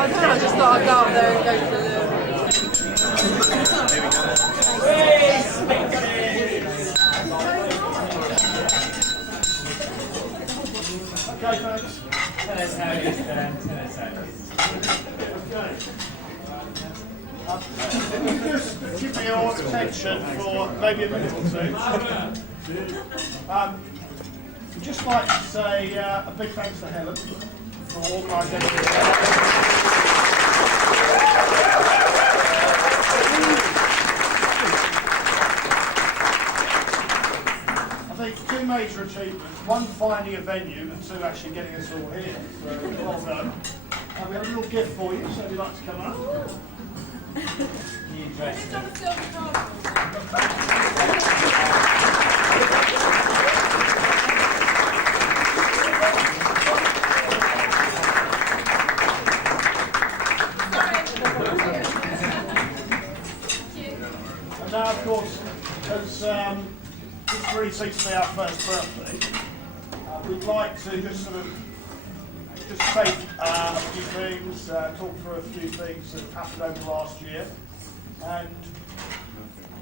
I just thought I'd go up there and go for the... Okay, folks. Tell us how it is, Dan. Tell us how it is. Okay. If you just give me your attention for maybe a minute or two. I'd just like to say a big thanks to Helen for organising this. Two major achievements, one finding a venue and two actually getting us all here. So well done. We have a little gift for you, so if you'd like to come up. New dress. And now of course, as this really seems to be our first birthday. We'd like to just sort of say a few things, talk through a few things that have happened over the last year. And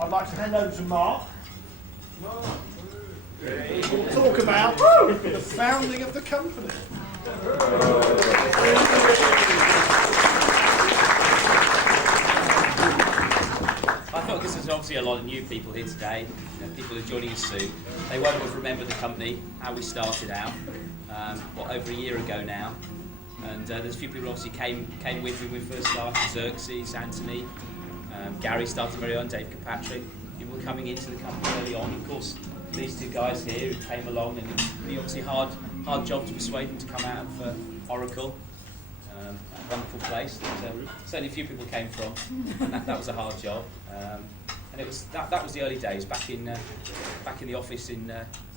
I'd like to hand over to Mark. We'll talk about the founding of the company. I thought because there's obviously a lot of new people here today, people who are joining us soon. They won't have remembered the company, how we started out, over a year ago now. And there's a few people who obviously came with me when we first started, Xerxes, Anthony, Gary started very early, Dave Kirkpatrick. People were coming into the company early on. Of course, these two guys here who came along, and it's really obviously hard job to persuade them to come out of Oracle. A wonderful place that certainly a few people came from, and that was a hard job. And it was that was the early days back in the office in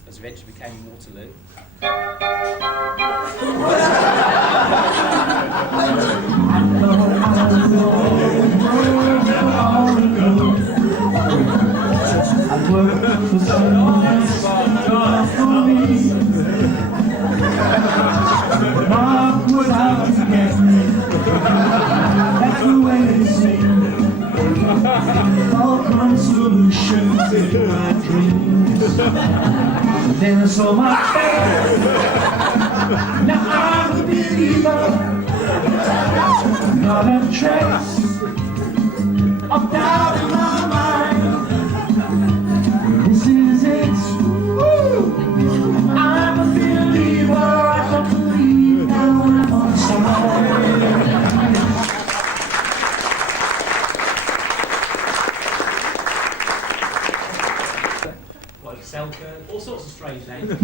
as eventually became Waterloo. I work for someone else, not for me. Mark was out to get me. That's the way it seemed. Fulcrum Solutions in my dreams. And then I saw my face. Now I'm a believer. Not a trace of doubt in my mind. This is it. Woo! I'm a believer. I don't believe now I'm on side. Selker, all sorts of strange names. I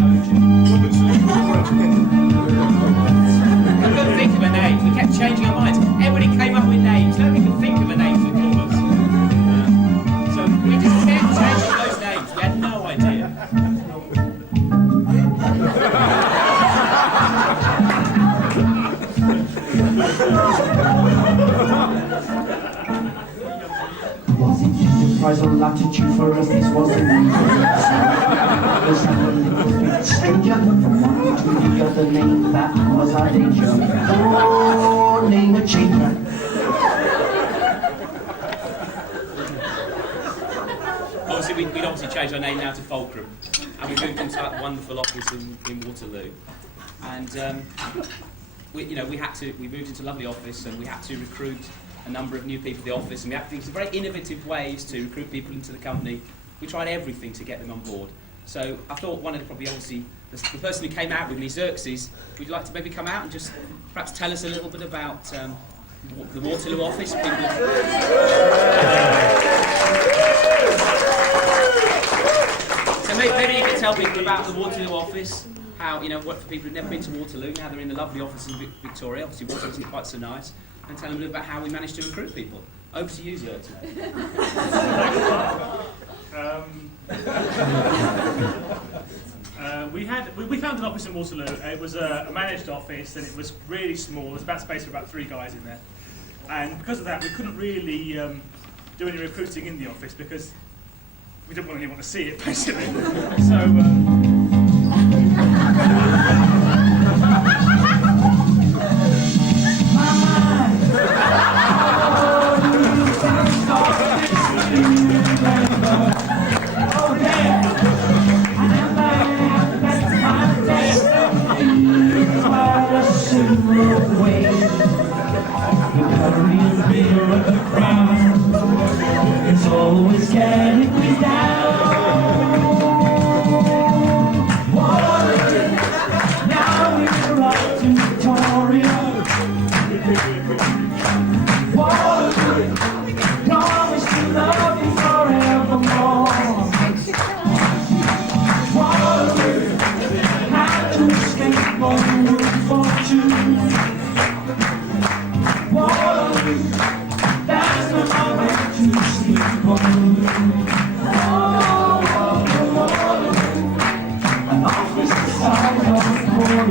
couldn't think of a name. We kept changing our minds. Everybody came up with names. Nobody could think of a name to call us. So we just kept changing those names. We had no idea. Was it just a prize or latitude for us? This wasn't was a stranger from one to the other name. That was our danger. Oh, name a changer. Obviously, we'd obviously changed our name now to Fulcrum, and we moved into that wonderful office in Waterloo. And we moved into a lovely office, and we had to recruit a number of new people to the office, and we had to think some very innovative ways to recruit people into the company. We tried everything to get them on board. So I thought one of the the person who came out with me, Xerxes, would you like to maybe come out and just perhaps tell us a little bit about the Waterloo office? So maybe you could tell people about the Waterloo office, how, what for people who've never been to Waterloo, now they're in the lovely office in Victoria, obviously Waterloo isn't quite so nice, and tell them a little about how we managed to recruit people. Over to you, Xerxes. we found an office in Waterloo. It was a managed office, and it was really small. There was about space for about 3 guys in there, and because of that, we couldn't really do any recruiting in the office because we didn't want anyone to see it, basically. So. It's always getting me down. Now we're up to Victoria. Promise to love you forevermore. Had to escape on route for 2. That's the moment to sleep on. An office the size of a quarter.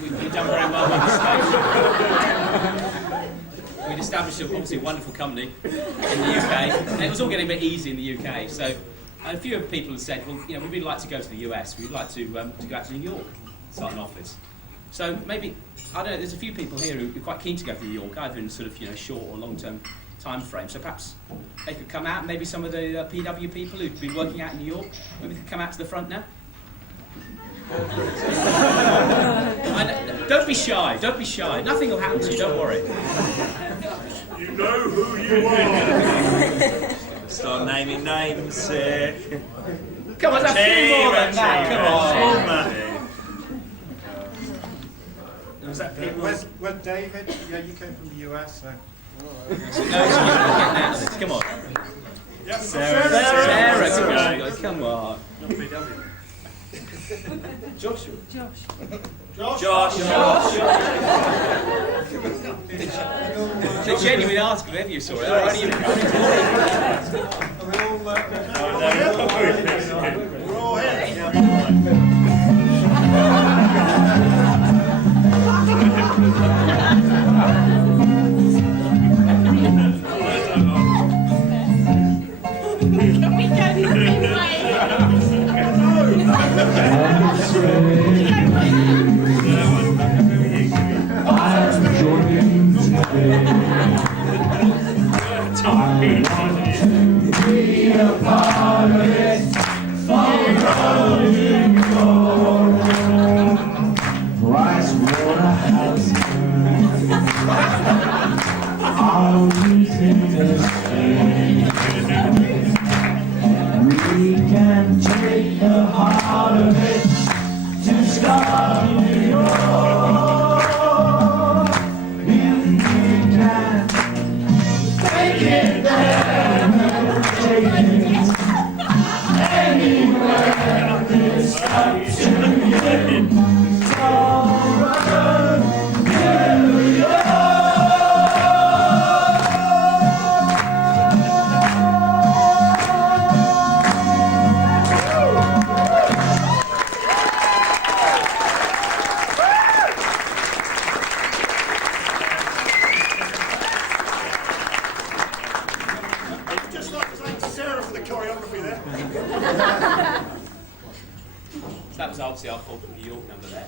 We've done very well on the stage. We'd established obviously a wonderful company in the UK, and it was all getting a bit easy in the UK. So a few people have said, well, we'd really like to go to the US. We'd like to go out to New York, start an office. So maybe, I don't know, there's a few people here who are quite keen to go to New York, either in sort of short or long-term time frame. So perhaps they could come out. Maybe some of the PW people who've been working out in New York, maybe they could come out to the front now. Don't be shy, don't be shy. Nothing will happen to you, don't worry. You know who you are. Start naming names. Come on, there's a few more than that, come on. Was that people? Where's David? Yeah, you came from the US, so. Come on. Yep. Sarah, come on. Joshua. It's a genuine ask if ever you saw it. We're all here. We can take the heart of it to start New York. If we can take it there, we'll take it anywhere. It's up to you. All right. for the choreography there. So that was obviously our Fulcrum New York number there.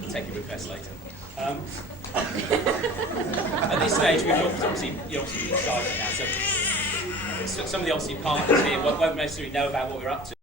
We'll take your request later. At this stage, we've obviously started now, so some of the obviously partners here won't necessarily know about what we're up to.